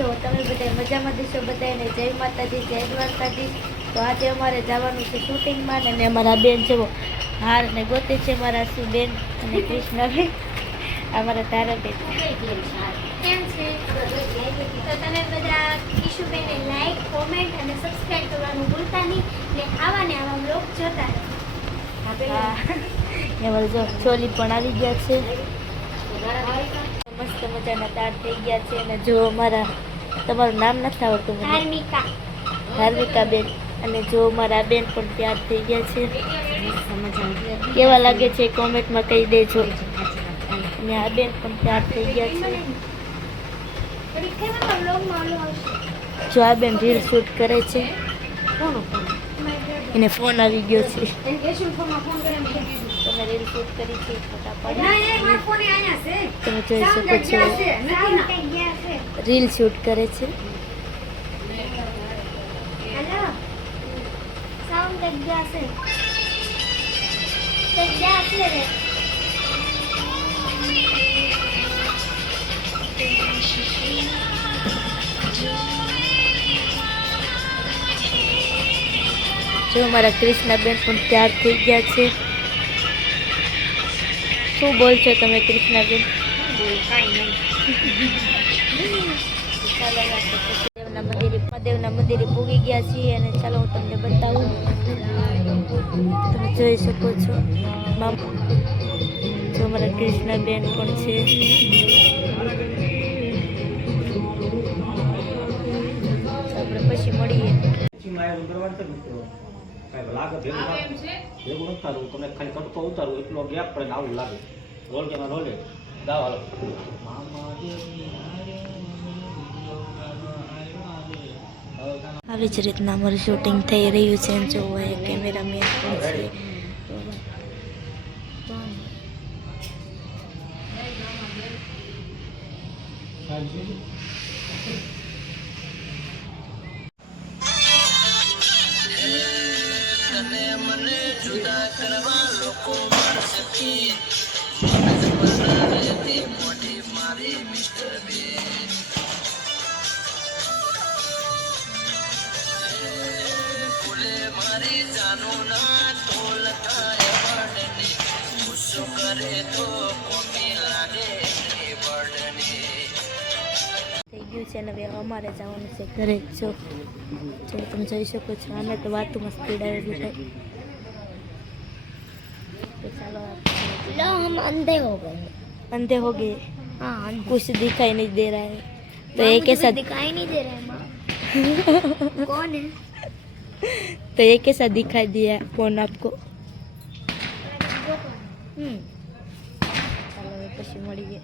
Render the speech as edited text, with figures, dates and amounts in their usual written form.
છો? તમે બધા મજામાં દીશો? બધાને જય માતાજી, જય દ્વારકાધીશ. તો આજે અમારે જવાનું છે શૂટિંગમાં ને અમારા બેન જેવો હાર ને ગોતે છે મારા બેન અને કૃષ્ણબેન અમારા તારાબેન કેમ છે? તો તમે બધા કિશુબેનને લાઈક, કોમેન્ટ અને સબસ્ક્રાઇબ કરવાનું ભૂલતા નહીં ને આવા બ્લોગ જોતા રહો. અમારે જો ચોલી પણ આવી ગયા છે, મસ્ત મજાના તાર થઈ ગયા છે. અને જો અમારા તમારું નામ નથી આવડતું મને, ધાર્મિકા બેન. અને જો મારા બેન પણ તૈયાર થઈ ગયા છે. કેવા લાગે છે કોમેન્ટમાં કહી દેજો. અને આ બેન પણ તૈયાર થઈ ગયા છે. જો આ બેન રીલ શૂટ કરે છે, એને ફોન આવી ગયો છે. તમે રીલ શૂટ કરી છે ફોટા પાડી, તમે જોઈ શકો છો રીલ શૂટ કરે છે. જો મારા કૃષ્ણાબેન પણ તૈયાર થઈ ગયા છે. શું બોલશો તમે કૃષ્ણાબેન? મહાદેવના મંદિરે પૂગી ગયા છીએ અને ચાલો હું તમને બતાવું. તમે જોઈ શકો છો જો મારા કૃષ્ણાબેન પણ છે. આપણે પછી મળીએ. લાગે ભેગું નથી થતું, તમને ખાલી કટકો ઉતારું એટલો ગેપ પડે ને આવું લાગે. રોલ કે રોલે ગાવ હાલો. આવી જ રીતના અમારું શૂટિંગ થઈ રહ્યું છે. જો કેમેરામેન પણ છે. થઈ ગયું છે ને હવે અમારે જવાનું છે ઘરે. જો તમે જોઈ શકો છો અમે તો વાતોમાં સ્પીડ આવેલી થાય. तो चलो लो हम अंधे हो गए. अंधे हो गए? हाँ, कुछ दिखाई नहीं दे रहा है. तो माँ, एक मुझे ऐसा दिखाई नहीं दे रहा है माँ. कौन है? तो एक ऐसा दिखाई दिया कौन आपको? चलो પછી મળીએ.